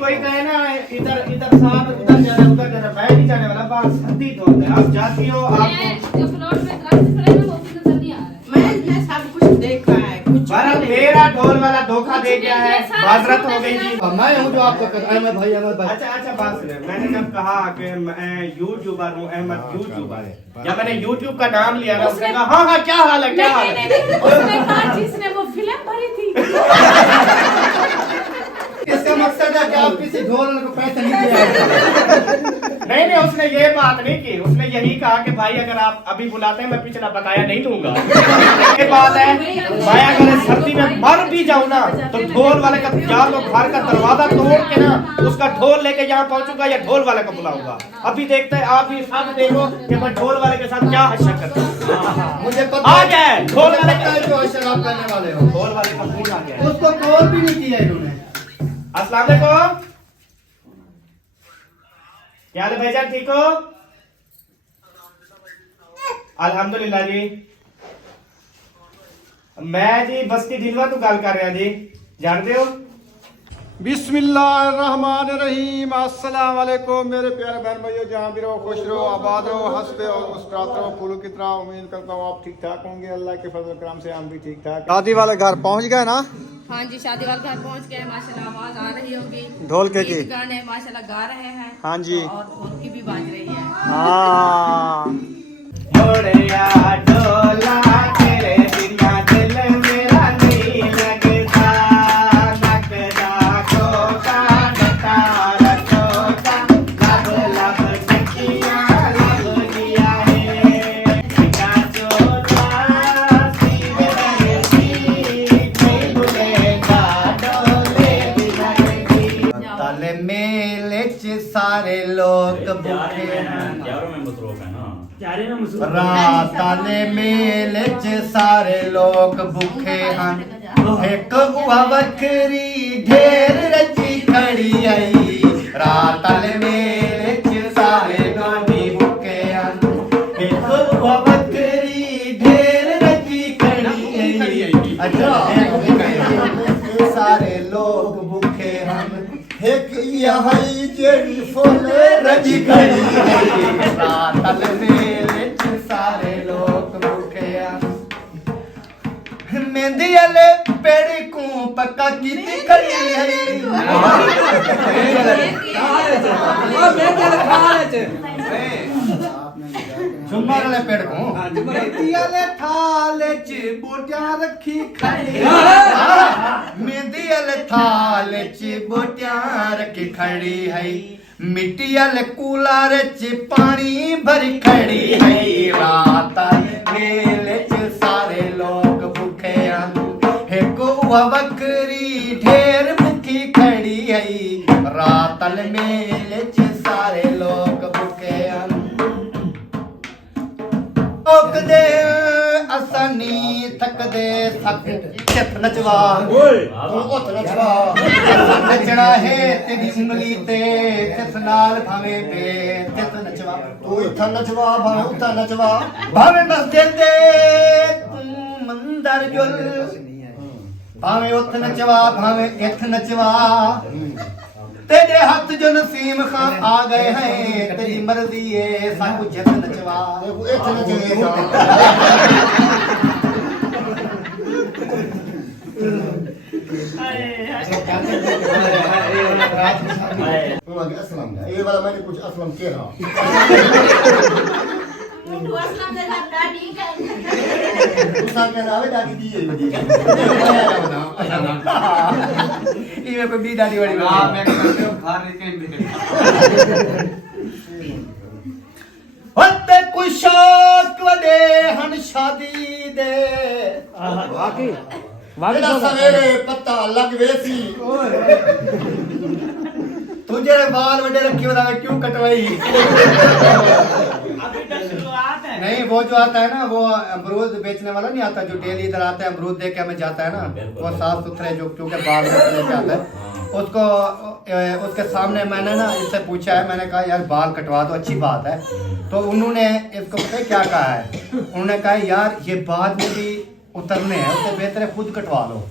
कोई कहे ना इधर इधर साथ उधर जाना उधर जाना, मैं नहीं जाने वाला। बात सदी तो है, आप जाती हो आप जो प्लॉट में घर से खड़े हैं वो भी नजर नहीं आ रहा है। मैं सब कुछ देखा है, कुछ मेरा ढोल वाला धोखा दे गया है, माजरत हो गई जी। मैं हूँ जो आपको अहमद भाई, अहमद भाई। अच्छा अच्छा, बात सुने, मैंने जब कहा कि मैं यूट्यूबर हूँ, अहमद यूट्यूबर है, जब मैंने यूट्यूब का नाम लिया ना, उसने कहा हाँ हाँ क्या हाल है, क्या हाल है। उसने कहा जिसने वो फिल्म भरी थी। इसका मकसद है कि आप किसी ढोल को पैसे नहीं दिया। नहीं नहीं, उसने ये बात नहीं की, उसने यही कहा कि भाई अगर आप अभी बुलाते हैं मैं पिछला बकाया नहीं दूंगा। ये बात है, मैं अगर सर्दी में मर भी जाऊं ना तो ढोल वाले का या तो घर का दरवाजा तोड़ के ना उसका ढोल लेके यहाँ पहुंचूंगा या ढोल वाले को बुलाऊंगा। अभी देखते हैं, आप भी सब देखो कि मैं ढोल वाले के साथ क्या हशर करता हूं। मुझे पता आ गया है ढोल वाले का, है जो हशर आप करने वाले हो। ढोल वाले का फोन आ गया है। उसको कॉल भी नहीं किया इन्होंने। अस्सलाम वालेकुम, क्या हाल है भाईजान, ठीक हो? अल्हम्दुलिल्लाह जी। मैं जी बस्ती ढिलवा तो गल कर रहा जी, जानते हो? बिस्मिल्लाहिर्रहमानिर्रहीम। अस्सलाम वालेकुम मेरे प्यारे बहन भाइयों, जहाँ भी रहो खुश रहो, आबाद रहो, हंसते और मुस्कुराते रहो फूलों की तरह। उम्मीद करता हूँ आप ठीक ठाक होंगे, अल्लाह के फजल करम से हम भी ठीक ठाक। शादी वाले घर पहुँच गए ना? हाँ जी, शादी वाले घर पहुंच गए। माशाल्लाह आवाज आ रही होगी ढोल के की। गाने माशाल्लाह गा रहे हैं। हाँ जी, और ढोल की भी बाज रही है। हाँ। मोड़िया ढोला तेरे बिना दिल मेरा नहीं लगता, नकदा कोका नकारा कोका, लब लब चकिया लब दिया है, बिना चोला सीने नहीं भूलेगा डोले बिना की। ताले मेले च सारे लोग भूखे हैं, रात ताले मेले च सारे लोग भूखे हैं। एक बकरी ढेर रची खड़ी आई, रात ताले मेले च सारे लोग भूखे हैं। एक बकरी ढेर रची खड़ी आई, अच्छा सारे लोग भूखे हैं। एक यहाँ जेड़ी फुल रजी खड़ी है, रात मेले च सारे लोग भूखे हैं। मेहंदी वाले पेड़ी को पक्का की खड़ी है, झुम्मर वाले पेड़ को मेहंदी वाले थाले च बोटियां रखी खड़ी, मेहंदी वाले थाले च बोटियां रखी खड़ी है। मिट्टी वाले कूलर च पानी भरी खड़ी है, रात मेले च सारे लोग भूखे हैं। एक बकरी ढेर भूखी खड़ी है, रात मेले च सारे लोग भूखे हैं। दे असनी थक दे थक चित नचवा उत नचवा, नचना है तेरी उंगली ते तिस नाल भावे पे तित नचवा, तू इथा नचवा भावे उथा नचवा, भावे मस्जिद दे तू मंदर जुल, भावे उथ नचवा भावे इथ नचवा, तेरे हाथ जो नसीम खां आ गए हैं, तेरी मर्जी है सब जित नचवा, इथ नचवा। ये वाला मैंने कुछ असलम के रहा मिठू असलम दे साथ दादी का दूसरा के नावे दादी दी है मुझे, ये कोई भी दादी वाली हां मैं करते हूं खा रही के होते कुछ शौक वडे हन शादी दे, वाकई वाकई सवेरे पत्ता लग वेसी, तुझे बाल वडे रखी बता क्यों कटवाई। अभी तक शुरुआत है। नहीं वो जो आता है ना, वो अमरूद बेचने वाला नहीं आता जो डेली इधर आता है अमरूद दे के हमें जाता है ना, वो साफ सुथरे जो क्योंकि बाल लेके आता है उसको, उसके सामने मैंने ना इससे पूछा है, मैंने कहा यार बाल कटवा दो अच्छी बात है, तो उन्होंने इसको पता है क्या कहा है, उन्होंने कहा यार ये बाद में भी उतरने हैं, उससे बेहतर है खुद कटवा लो।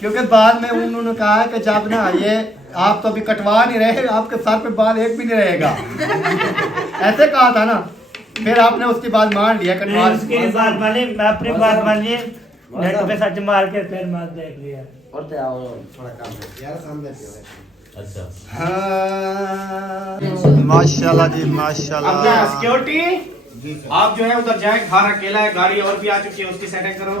क्योंकि बाद में उन्होंने कहा कि जब ना ये आप तो अभी कटवा नहीं रहे, आपके सर पे बाल एक भी नहीं रहेगा, ऐसे कहा था ना। फिर आपने उसकी बात मान लिया, कटवा उसकी बात मानी, मैं अपनी बात मानी, नेट पे सच मार के फिर मैं देख लिया। अच्छा माशाल्लाह जी माशाल्लाह। सिक्योरिटी आप जो है उधर जाए, घर अकेला है, गाड़ी और भी आ चुकी है, उसकी सेटिंग करो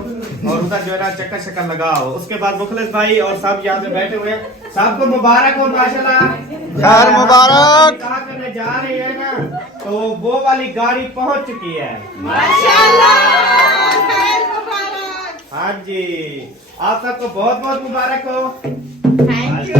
और उधर जो है ना चक्कर शक्कर लगाओ। उसके बाद मुखलिस भाई और सब यहाँ पे बैठे हुए हैं, सबको मुबारक हो माशाल्लाह, खैर मुबारक। कहाँ करने जा रही है ना, तो वो वाली गाड़ी पहुंच चुकी है माशाल्लाह, खैर मुबारक। हाँ जी, आप सबको बहुत बहुत मुबारक हो। Thank you.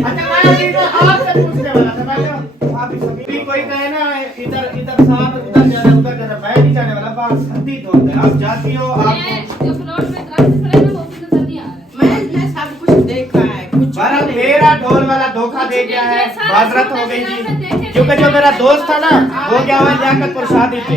अच्छा मैं जी तो आपसे पूछने वाला था, बैठो आप सभी कोई कहे ना इधर इधर साहब उधर जाना उधर जाना, मैं नहीं जाने वाला, बात सर्दी तो होता है, आप जाती हो आप जो प्लॉट में ट्रक खड़े हैं वो भी नजर नहीं आ रहा है। मैंने सब कुछ देखा है, कुछ बारा मेरा ढोल वाला धोखा दे गया है, माजरत हो गई थी, क्योंकि जो मेरा दोस्त था ना वो गया हुआ लियाकत पर शादी पे,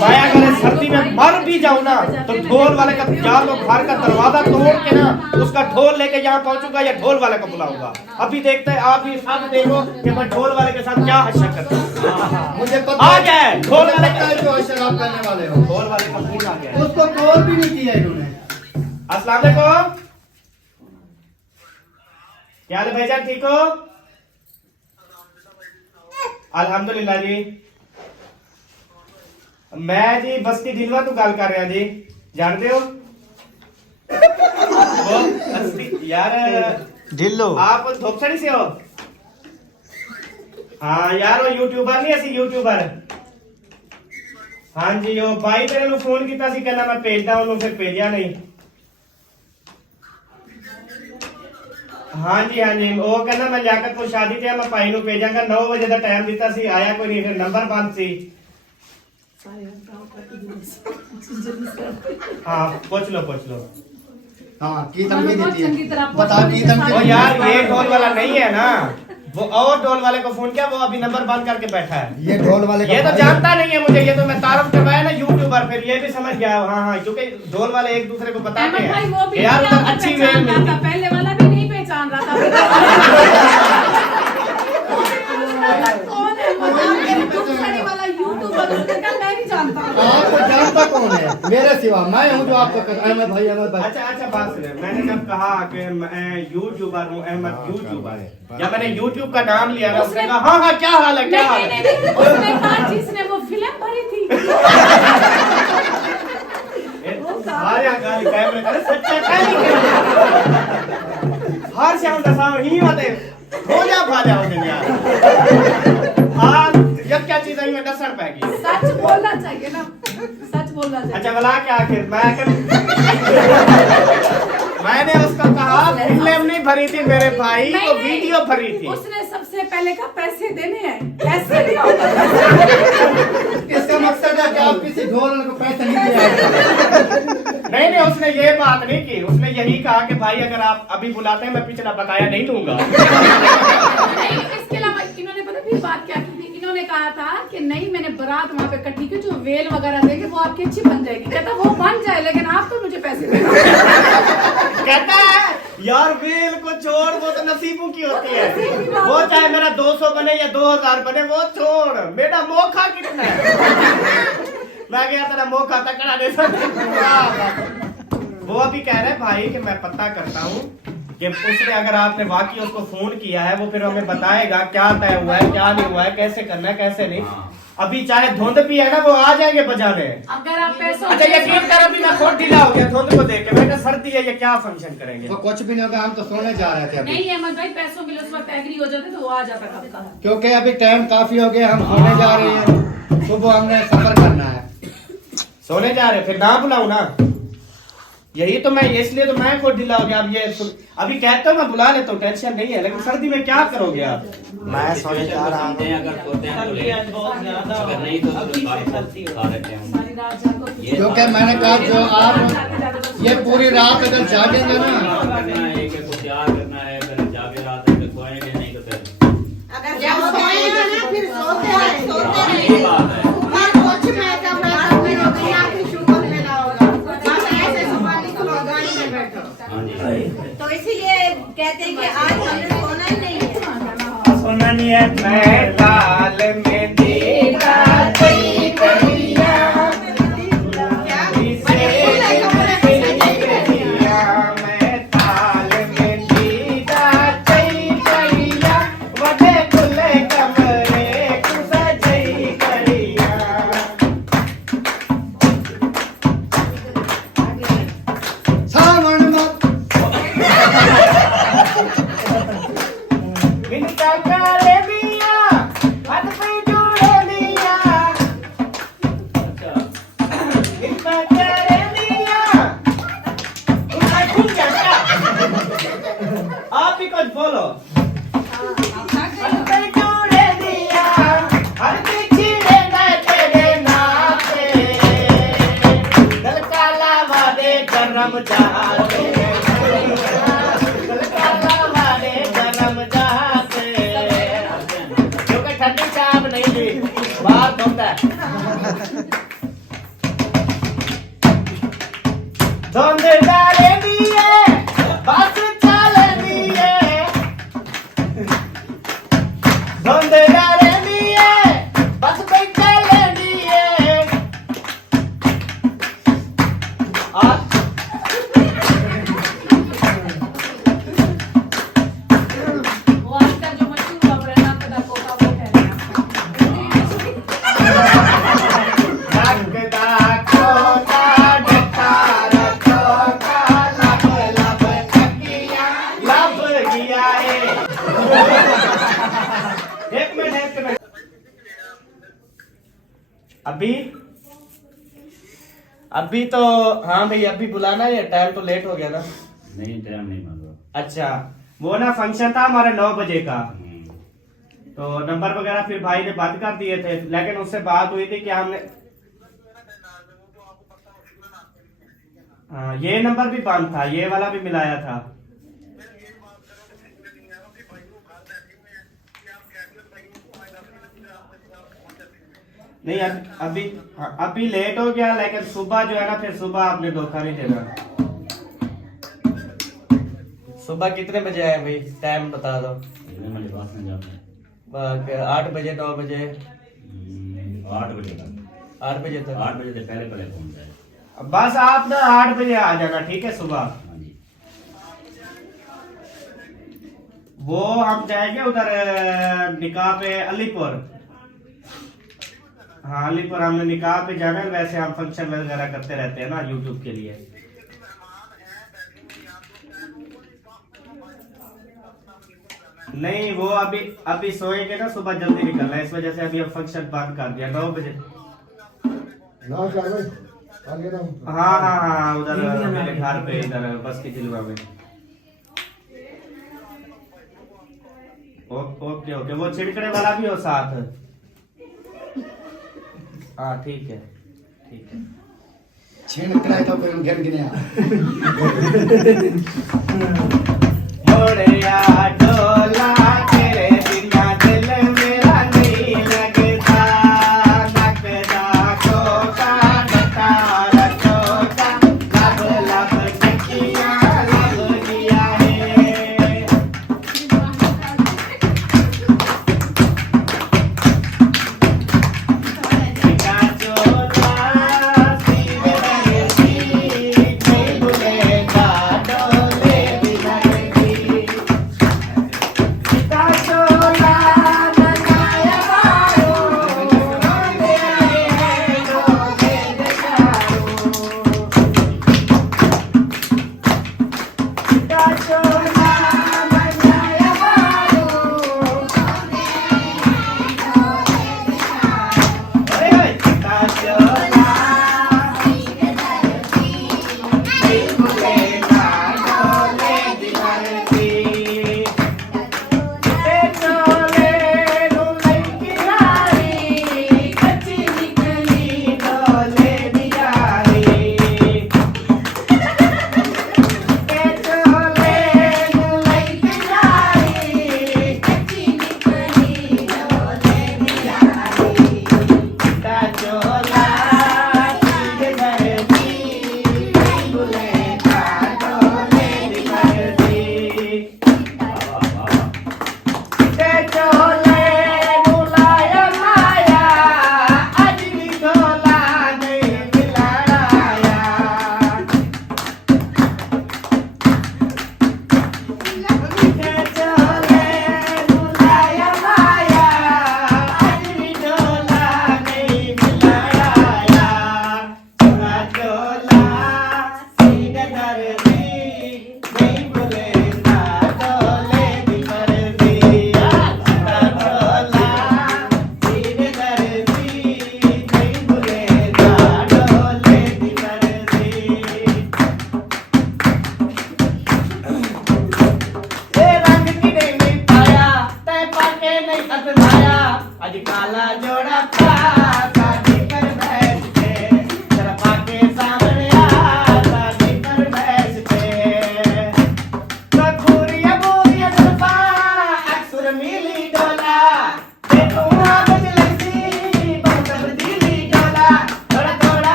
माया करे सर्दी में मर भी जाऊं ना तो ढोल वाले का जान लो, घर का दरवाजा तोड़ के ना उसका ढोल लेके यहाँ पहुंचूंगा या ढोल वाले को बुलाऊंगा। अभी देखते हैं, आप भी सब देखो कि मैं ढोल वाले के साथ क्या हशर करता हूं। मुझे पता आ गया है ढोल वाले लगता है जो हशर आप करने वाले हो। ढोल वाले का फोन आ गया है। उसको कॉल भी नहीं किया इन्होंने। अस्सलाम वालेकुम, क्या हाल है भाईजान, ठीक हो? अल्हम्दुलिल्लाह जी। मैं जी बस्ती ढिलवा तो गल कर रहा जी, जानते हो वो बस्ती यार ढिल्लो आप धोपसड़ी से हो? हाँ यार वो यूट्यूबर नहीं असी यूट्यूबर। हाँ जी वो भाई तेरे नु फोन किया सी, कहना मैं भेजदा ओनू, फिर भेजा नहीं। हाँ जी वो कहना मैं लियाकत को शादी ते मैं भाई नु भेजांगा, 9 बजे का टाइम दिता सी, आया कोई नहीं, फिर नंबर बंद सी। हाँ पूछ लो हाँ की धमकी देती है, बता की धमकी। ओ यार ये ढोल वाला नहीं है ना, वो और ढोल वाले को फोन किया, वो अभी नंबर बंद करके बैठा है। ये ढोल वाले का ये तो भाई जानता नहीं है मुझे, ये तो मैं तारफ करवाया ना यूट्यूबर, फिर ये भी समझ गया। हाँ क्योंकि ढोल वाले एक दूसरे को बताते भाई वो हैं भी यार नहीं उधर अच्छी वेल पहचान रहा मिलती। था, पहले वाला भी नहीं पहचान रहा था। कौन है धोपसड़ी वाला यूट्यूबर, उसने कहा मैं नहीं जानता। आपको जानता कौन है मेरे सिवा? मैं हूँ जो आपको अहमद भाई अच्छा बात सुने, मैंने जब कहा कि मैं यूट्यूबर हूँ, अहमद यूट्यूबर है, जब मैंने यूट्यूब का नाम लिया ना, उसने कहा हाँ क्या हाल है, क्या हाल है? नहीं, उसने कहा जिसने वो फिल्म भरी थी। कैमरे करे सच्चा हर शाम दसा ही बातें हो जा भाजा हो दिन यार। हाँ जब क्या चीज आई मैं डसर पै गई। सच बोलना चाहिए ना, सच बोलना चाहिए। अच्छा बोला क्या आखिर मैंने उसको कहा फिल्म नहीं भरी थी मेरे भाई, तो वीडियो भरी थी। उसने सबसे पहले कहा पैसे देने हैं, पैसे नहीं होगा। इसका मकसद है कि आप किसी ढोल को पैसे नहीं दिया। नहीं उसने ये बात नहीं की, उसने यही कहा कि भाई अगर आप अभी बुलाते हैं मैं पिछला बकाया नहीं दूंगा। नहीं, इसके अलावा इन्होंने पता भी बात क्या की थी, इन्होंने कहा था कि नहीं मैंने बारात वहाँ पे इकट्ठी की, जो वेल वगैरह देंगे वो आपकी अच्छी बन जाएगी। कहता वो बन जाए लेकिन आप तो मुझे पैसे देना। कहता है यार वेल को छोड़, वो तो नसीबों की होती है, वो चाहे मेरा 200 बने या 2000 बने, वो छोड़, मेरा मौका कितना है। मैं गया तेरा मौका तकड़ा दे सकता। वो अभी कह रहे भाई कि मैं पता करता हूँ कि उसने अगर आपने वाकई उसको फोन किया है, वो फिर हमें बताएगा क्या तय हुआ है क्या नहीं हुआ है, कैसे करना है कैसे नहीं। अभी चाहे धुंध भी है ना, वो आ जाएंगे बजाने। अगर आप पैसों अच्छा यकीन कर अभी मैं खुद ढीला हो गया धुंध को देख के, मैं सर्दी है ये क्या फंक्शन करेंगे। तो कुछ भी नहीं होगा, हम तो सोने जा रहे थे अभी। नहीं अहमद भाई, पैसों के लिए उस वक्त एग्री हो जाते तो वो आ जाता कब का। क्योंकि अभी टाइम काफी हो गया, हम सोने जा रहे हैं, सुबह हमने सफर करना है। सोने जा रहे फिर ना बुलाऊं ना, यही तो मैं इसलिए तो मैं खुद ढीला हो गया। अब ये अभी कहता हूँ मैं बुला लेता हूँ, टेंशन नहीं है, लेकिन सर्दी में क्या करोगे आप? मैं सोने जा रहा हूँ। अगर सोते हैं तो ले, अगर नहीं तो खा लेते हैं। सारी रात जागो। क्योंकि मैंने कहा जो आप ये पूरी रात अगर जागेंगे ना, एक को तैयार करना है, फिर जागे रात में सोएंगे नहीं तो फिर अगर सोते हैं ना फिर सोते हैं देखिए आज हमने सोना ही नहीं है। सोना नहीं है मैं लाल मेहंदी का कोई करिया इसे करिया मैं ताल मेहंदी का कोई करिया वदे खुले कमरे कुसा जई करिया सावन मत इनका काले दिया हाथ पे जोड़े दिया इनका काले दिया उनका खुद क्या आप ही कुछ बोलो हाथ पे जोड़े दिया हर पीछे ना तेरे नाते दल काला वादे करम चाहते दल काला वादे करम चाहते क्योंकि ठंडी चाप नहीं थी बाहर होता है धुंध डाले दिए बस चले दिए धुंध डाले दिए बस पे चले दिए और वो आजकल जो मशहूर खबर है ना कदा कोका वो कह रहे हैं लगदा कोका डकार कोका लब लब तकिया लब गया है एक मिनट अभी तो हाँ भाई अभी बुलाना है टाइम तो लेट हो गया ना नहीं टाइम नहीं मांगो। अच्छा वो ना फंक्शन था हमारे 9 बजे का तो नंबर वगैरह फिर भाई ने बात कर दिए थे लेकिन उससे बात हुई थी कि हमने हाँ ये नंबर भी बंद था ये वाला भी मिलाया था नहीं अभी लेट हो गया लेकिन सुबह जो है ना फिर सुबह आपने धोखा नहीं देना सुबह कितने बजे आए भाई टाइम बता दो कितने बजे पास में जाते हैं? 8 बजे 9 बजे 8 बजे तक 8 बजे तक 8 बजे से पहले पहले पहुंच जाए। बस आप ना 8 बजे आ जाना ठीक है सुबह हाँ जी। वो हम जाएंगे उधर निकाह पे अलीपुर हाँ अलीपुर हमने निकाह पे जाना है वैसे हम फंक्शन वगैरह करते रहते हैं ना यूट्यूब के लिए नहीं वो अभी सोएंगे ना सुबह जल्दी निकलना है इस वजह से अभी हम फंक्शन बंद कर दिया 9 बजे हाँ हाँ हाँ उधर मेरे घर पे इधर बस की झिलवा में ओके ओके वो छिड़कने वाला भी हो साथ हाँ ठीक है छिड़कना तो कोई घन गिने मोड़िया डोला तेरे बिना दिल मेरा नहीं लगता नकदा कोका नकार कोका लब लब तकिया लब दिया है का चोला सीर रहेगी नहीं भूलेगा डोले भी लगेगी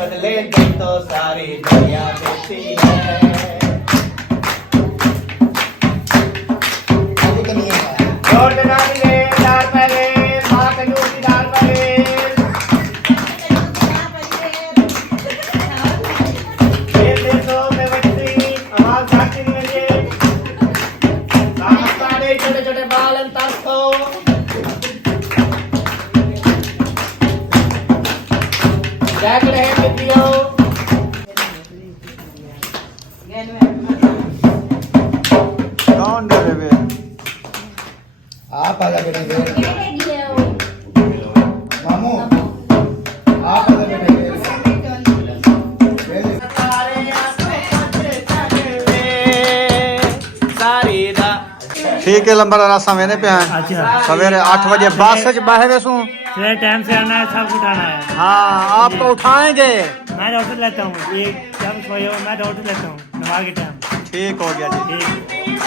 बदले दिल तो सारी दुनिया देती है। नोट ना मिले दार पहले माँ कंजूस की दार पहले खेल देशों में बच्ची आवाज झांकती नहीं लगे सारे छोटे छोटे बाल अंतर को जाग रहे मित्रों कौन डरे बे आप आजा बेटे मामू आप आजा बेटे ठीक है लंबर रास्ता मैंने पे है अच्छा सवेरे 8 बजे बस से बाहर बेसू सवेरे टाइम से आना है, सब उठाना है। हाँ आपको उठाएंगे मैं डॉक्टर लेता हूँ, ये जब सोए हो मैं डॉक्टर लेता हूँ नमाज के टाइम। ठीक हो गया जी ठीक।